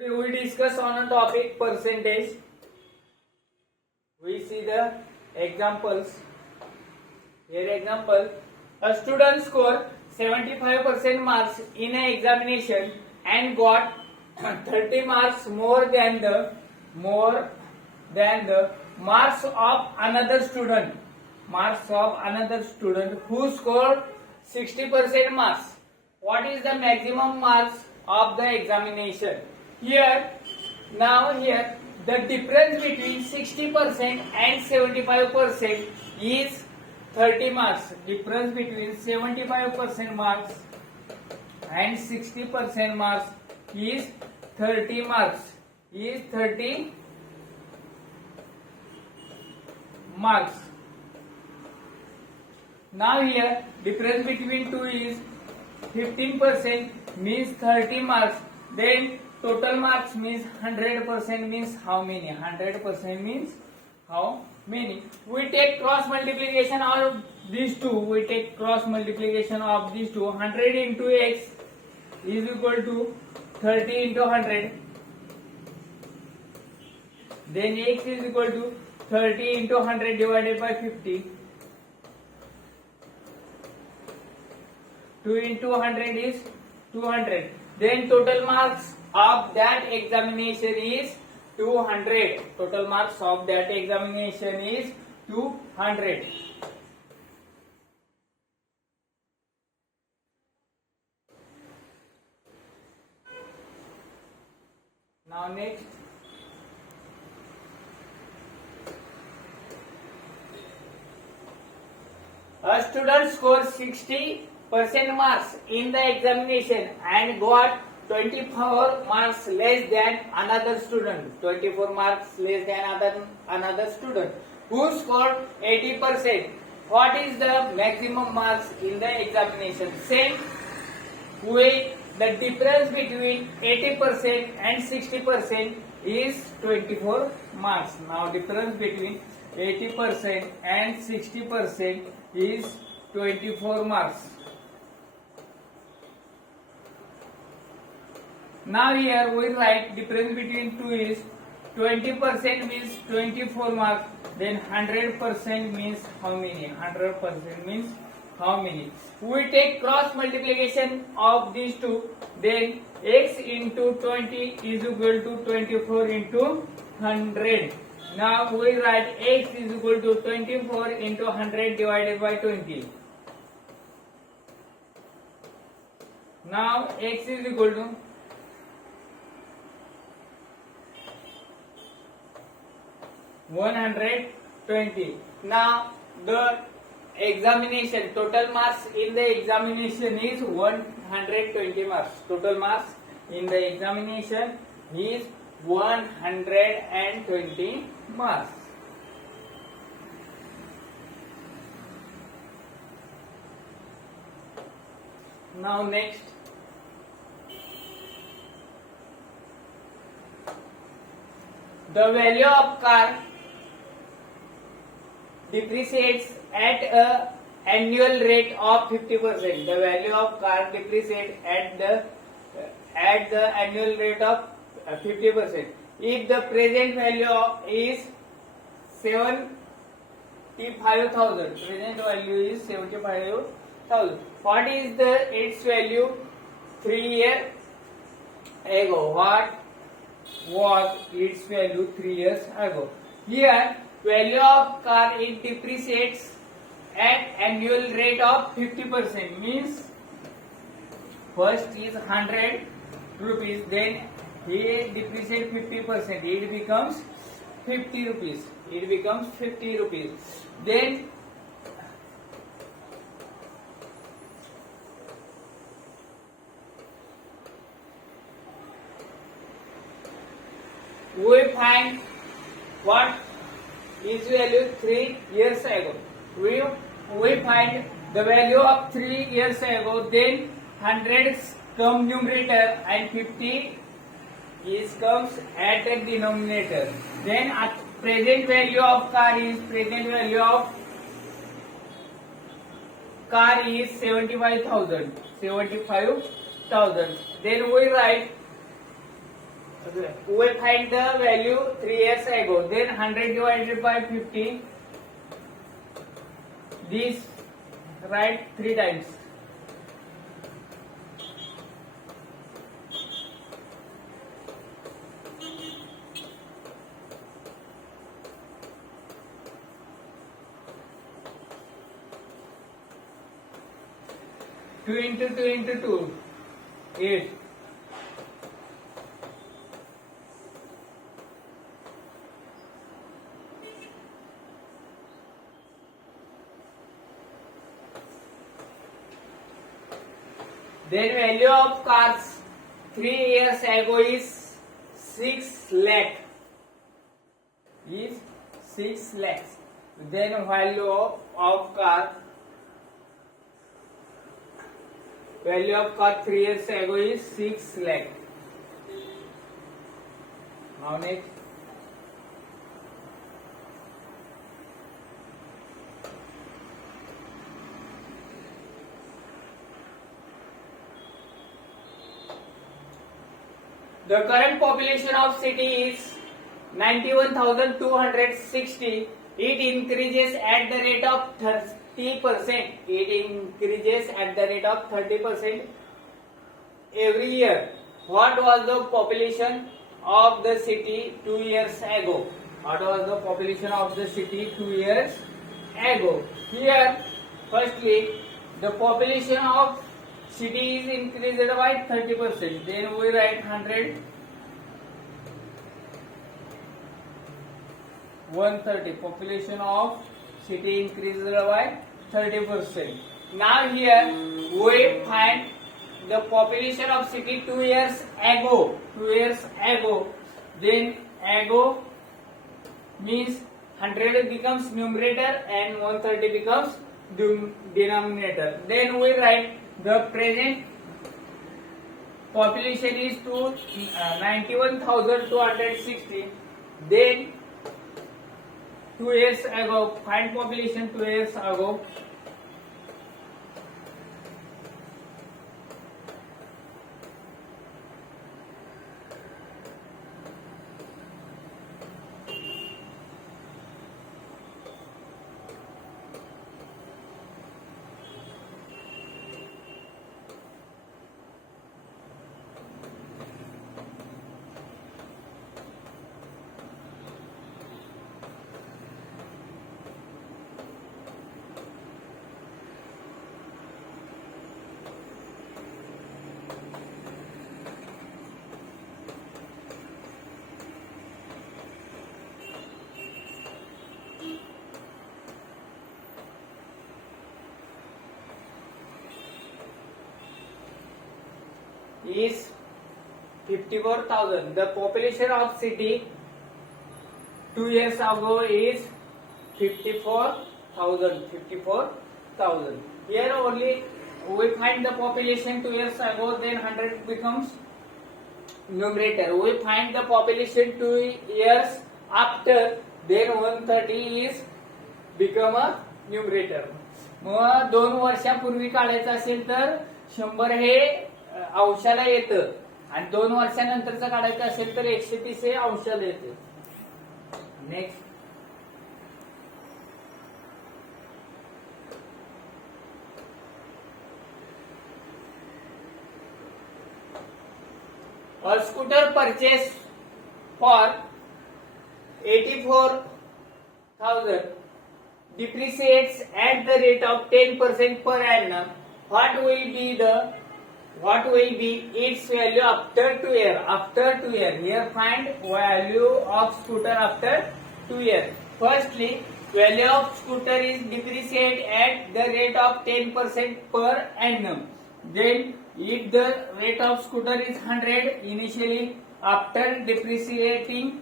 Today we discuss on a topic percentage. We see the examples. Here example: a student scored 75% marks in an examination and got 30 marks more than the marks of another student. Marks of another student who scored 60% marks. What is the maximum marks of the examination? Here the difference between 60% and 75% is 30 marks. Difference between 75% marks and 60% marks is 30 marks. Is 30 marks. Now here difference between two is 15% means 30 marks. Then total marks means 100% means how many? 100% means how many? We take cross multiplication of these two. 100 into x is equal to 30 into 100. Then x is equal to 30 into 100 divided by 50. 2 into 100 is 200. Then total marks of that examination is 200. Total marks of that examination is 200. Now next, a student scored 60% marks in the examination and got 24 marks less than another student. 24 marks less than another student who scored 80%. What is the maximum marks in the examination? Same way, the difference between 80% and 60% is 24 marks. Now difference between 80% and 60% is 24 marks. Now here we write difference between two is 20% means 24 marks. Then 100% means how many? 100% means how many? We take cross multiplication of these two. Then x into 20 is equal to 24 into 100. Now we write x is equal to 24 into 100 divided by 20. Now x is equal to 120. Now the examination total marks in the examination is 120 marks. Total marks in the examination is 120 marks. Now next, the value of car depreciates at a annual rate of 50%. The value of car depreciates at the annual rate of 50%. If the present value is 75,000, present value is 75,000. What is its value 3 years ago? What was its value 3 years ago? Here value of car, it depreciates at annual rate of 50%, means first is 100 rupees, then he depreciates 50%, it becomes 50 rupees. Then we find what is value 3 years ago. We find the value of 3 years ago. Then 100 comes numerator and 50 comes at the denominator. Then at present value of car is 75,000. Then we write We find the value 3 years ago. Then 100 divided by 50. This write 3 times. Two into 2, 8. Then value of cars 3 years ago is 6 lakh. Is 6 lakhs. Then value of car 3 years ago is 6 lakh. Now next. The current population of city is 91,260. It increases at the rate of 30%. It increases at the rate of 30% every year. What was the population of the city 2 years ago? What was the population of the city 2 years ago? Here, firstly, the population of city is increased by 30%. Then we write 100. 130. Population of city increased by 30%. Now here we find the population of city 2 years ago. 2 years ago. Then ago means 100 becomes numerator and 130 becomes denominator. Then we write the present population is 91,260. Then 2 years ago, find population 2 years ago. Is 54,000. The population of city 2 years ago is 54,000. 54,000. Here only we find the population 2 years ago, then 100 becomes numerator. We find the population 2 years after, then 130 is become a numerator. मग 2 वर्षापूर्वी काढायचं असेल तर 100 हे अंशाला येतं आणि 2 वर्षानंतरचं काढायचं असेल तर 130 हे अंशाला येतं. Next. A scooter purchased for 84,000 depreciates at the rate of 10% per annum. What will be its value after 2 years? After 2 years. Here find value of scooter after 2 years. Firstly, value of scooter is depreciated at the rate of 10% per annum. Then if the rate of scooter is 100 initially, after depreciating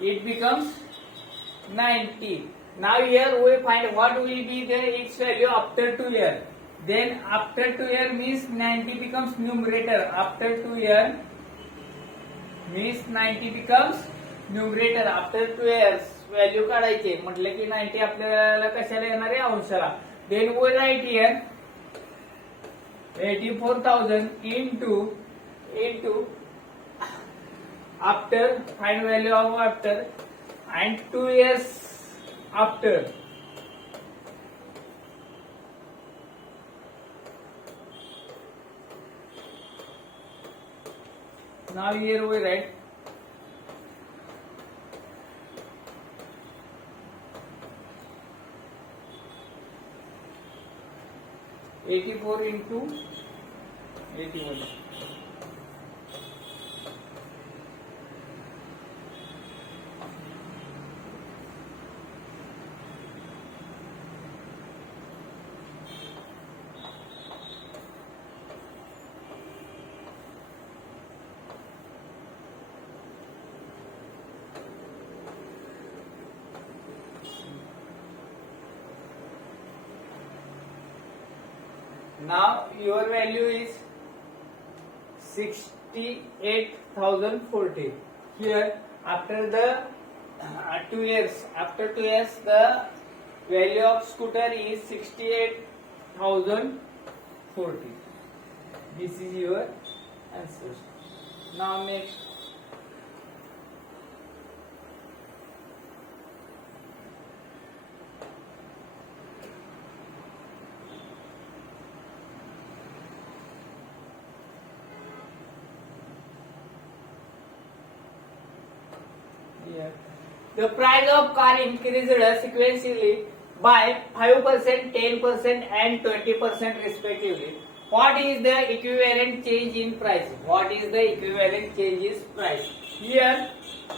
it becomes 90. Now here we find what will be its value after 2 years. Then after 2 years means 90 becomes numerator. After 2 years means 90 becomes numerator. After 2 years value काढायचे म्हटलं की 90 आपल्याला कशाला येणार आहे अंशाला. Then we write here 84,000 into after, find value of after, and 2 years after. Now here we write 84 into 81. Now your value is 68,040. Here after the 2 years, after 2 years the value of scooter is 68,040. This is your answer. Now next. The price of car increased sequentially by 5%, 10% and 20% respectively. What is the equivalent change in price? What is the equivalent change in price? Here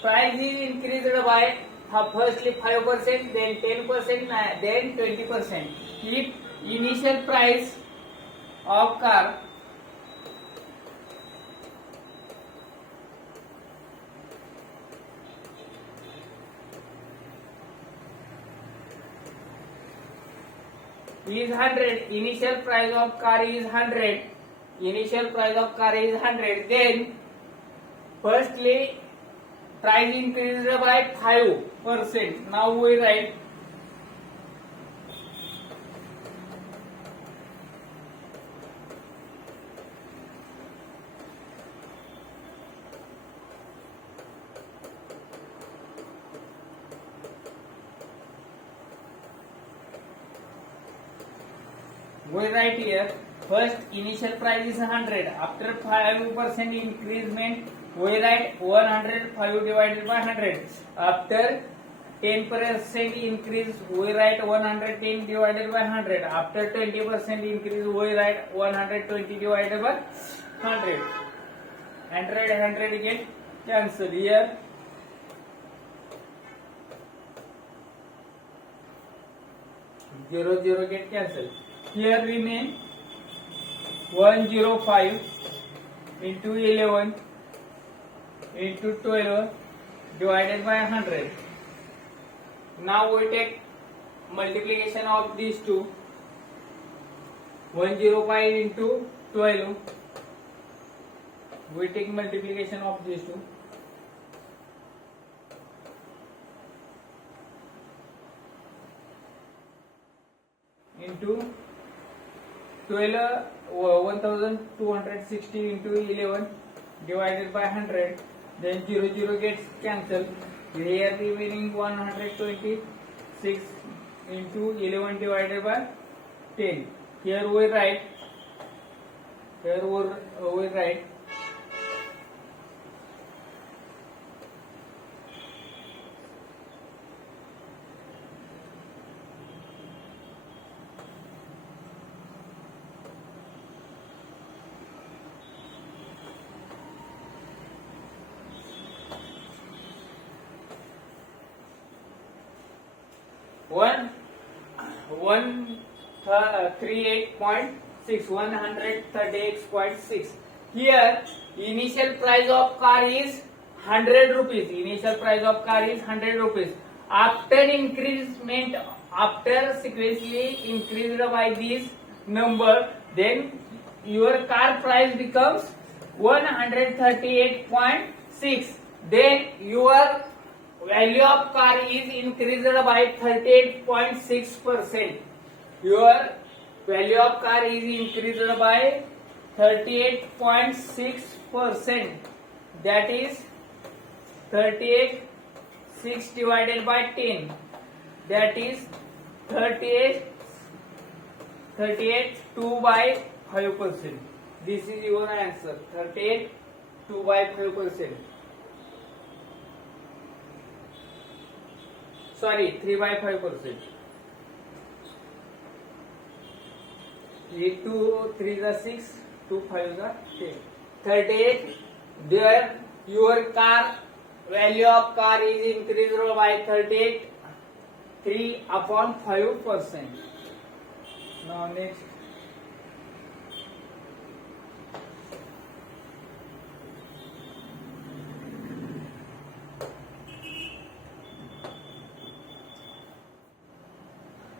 price is increased by firstly 5%, then 10%, then 20%. If initial price of car is 100, initial price of car is 100, then firstly price increased by 5%. Now we write here first initial price is 100, after 5% increment we write 105 divided by 100, after 10% increase we write 110 divided by 100, after 20% increase we write 120 divided by 100. 100 get cancelled. Here 0 get cancelled. Here remain 105 into 11 into 12 divided by 100. Now we take multiplication of these two. 105 into 12. We take multiplication of these two. Into 1260 into 11 divided by 100, then 0 gets cancelled. Here remaining 126 into 11 divided by 10. Here we write 138.6. Here initial price of car is 100 rupees. After increment, after sequentially increased by this number, then your car price becomes 138.6. Then your value of car is increased by 38.6%. Your value of car is increased by 38.6%. That is 38, 6 divided by 10, that is 38, 2 by 5%. This is your answer. 38, 2 by 5%. Sorry, 3 by 5%. 2, 3 is 6, 2, 5 is 10. 38, there your car, value of car is increased by 38, 3 upon 5%. Now next.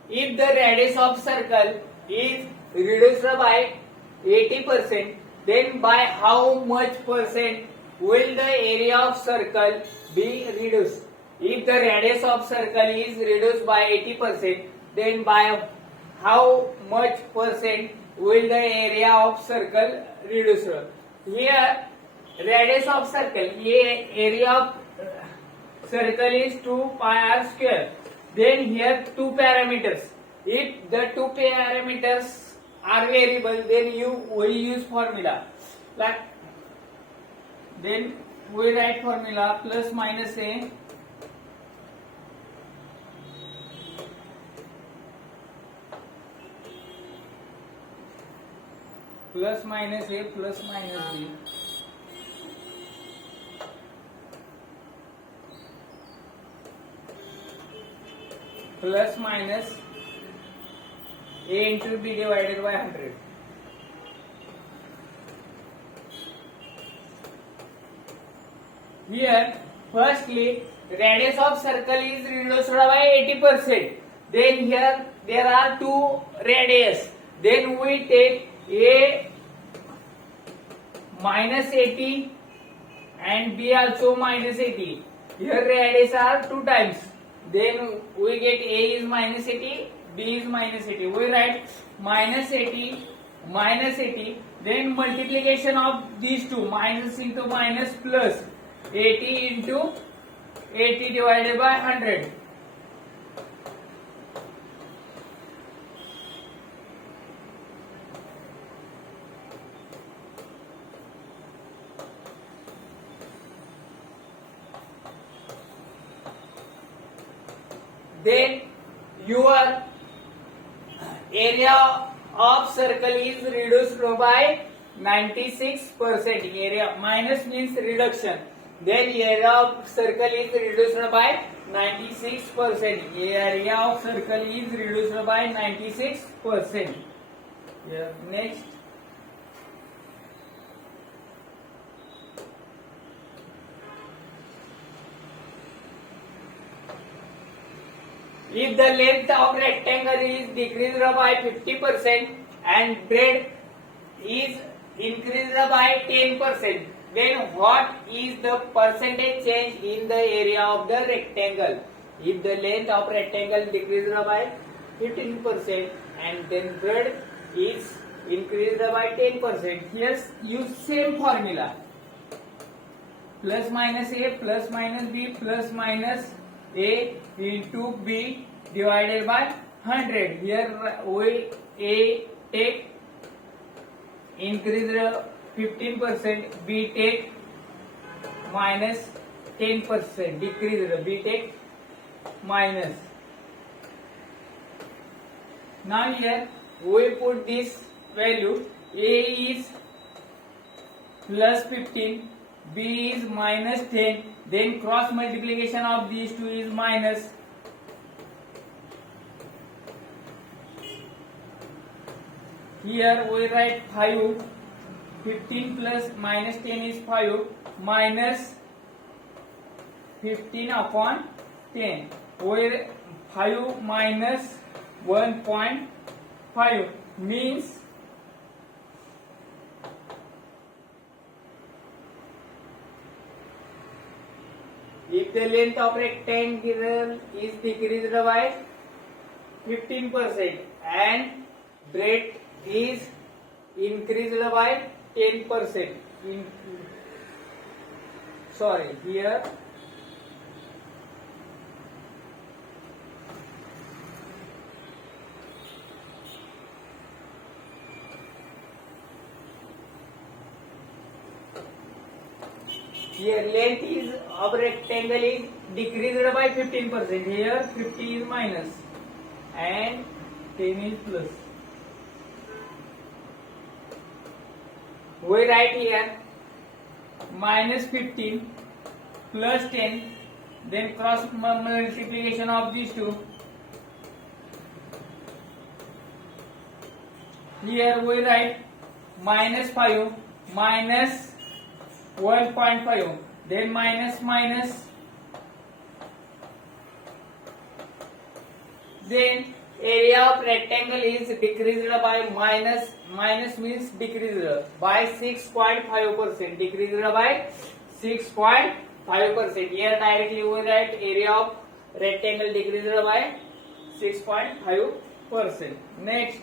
If the radius of circle is reduced by 80%, then by how much percent will the area of circle be reduced? If the radius of circle is reduced by 80%, then by how much percent will the area of circle reduce? Here radius of circle, area of circle is 2 pi r square. Then here two parameters. If the two parameters are variable, then we use formula. Like then we write formula plus minus a plus minus a plus minus b plus minus a into b divided by 100. Here, firstly, radius of circle is reduced by 80%. Then here there are two radius. Then we take a minus 80 and b also minus 80. Here radius are two times. Then we get a is minus 80, b is minus 80. We write minus 80, minus 80. Then multiplication of these two, minus into minus plus 80 into 80 divided by 100. Then your area of circle is reduced by 96%. Area minus means reduction. Then area of circle is reduced by 96%. Area of circle is reduced by 96%. Yeah. Next. If the length of rectangle is decreased by 50% and breadth is increased by 10%, then what is the percentage change in the area of the rectangle? If the length of rectangle decreased by 15% and then breadth is increased by 10%, yes, use same formula. Plus minus a plus minus b plus minus a into b divided by 100. Here we a take increase 15%, b take minus 10%, decrease b take minus. Now here we put this value, a is plus 15, b is minus 10, then cross multiplication of these two is minus. Here we write 5, 15 plus minus 10 is 5, minus 15 upon 10, where 5 minus 1.5 means if the length of rectangle is decreased by 15% and breadth is increased by 10%. Here Here length is of rectangle is decreased by 15%. Here 50 is minus and 10 is plus. We write here minus 15 plus 10, then cross multiplication of these two. Here we write minus 5 minus 1.5, then minus minus, then area of rectangle is decreased by minus means decreased by 6.5%, decreased by 6.5%. Here directly we write area of rectangle decreased by 6.5%. Next,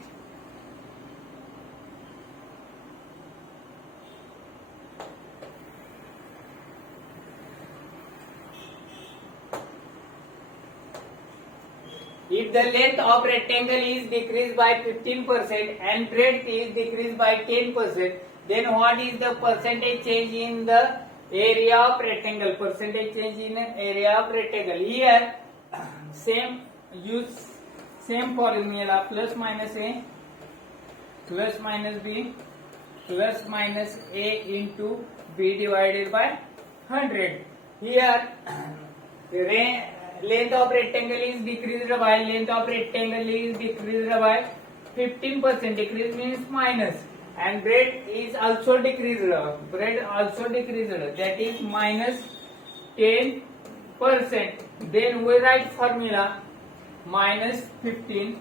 if the length of rectangle is decreased by 15% and breadth is decreased by 10%, then what is the percentage change in the area of rectangle? Percentage change in area of rectangle. Here use same formula, plus minus a plus minus b plus minus a into b divided by 100. Here length of rectangle is decreased by 15%. Decrease means minus, and breadth is also decreased. That is minus 10%. Then we write formula minus 15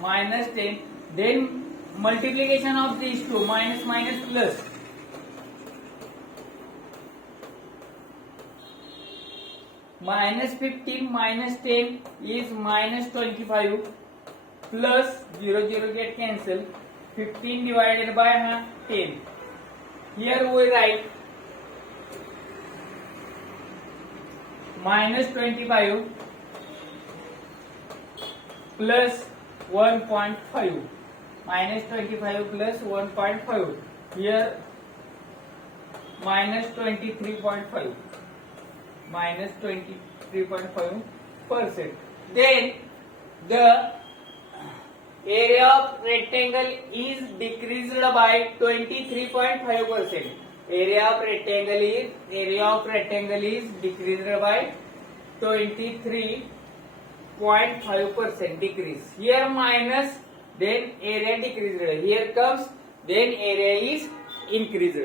minus 10. Then multiplication of these two, minus minus plus. Minus 15 minus 10 is minus 25 plus 0 get cancelled. 15 divided by 10. Here we write minus 25 plus 1.5. Minus 25 plus 1.5. Here minus 23.5. Minus 23.5%. Then the area of rectangle is decreased by 23.5%. Area of rectangle is decreased by 23.5% decrease. Here minus, then area decreased. Here comes, then area is increased.